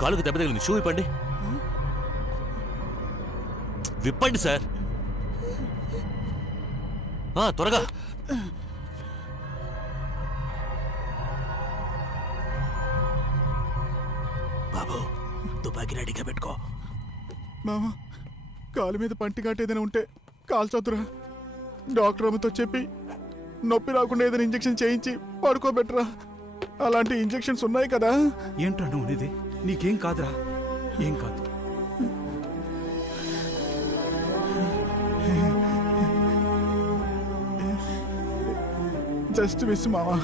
కాలుకు దెబ్బ తగిలింది, షూ విప్పండి. విప్పండి సార్, త్వరగా. బాబు, తుపాకీ రెడీగా పెట్టుకో. మామ, కాలు మీద పంటి కాటు ఏదైనా ఉంటే కాల్చొద్దురా. డాక్టర్ అమ్మతో చెప్పి నొప్పి రాకుండా ఏదైనా ఇంజెక్షన్ చేయించి పడుకోబెట్టరా. అలాంటి ఇంజెక్షన్స్ ఉన్నాయి కదా. ఏంట్రా నువ్వు అనేది? నీకేం కాదురా, ఏం కాదు. జస్ట్ మిస్ మావా.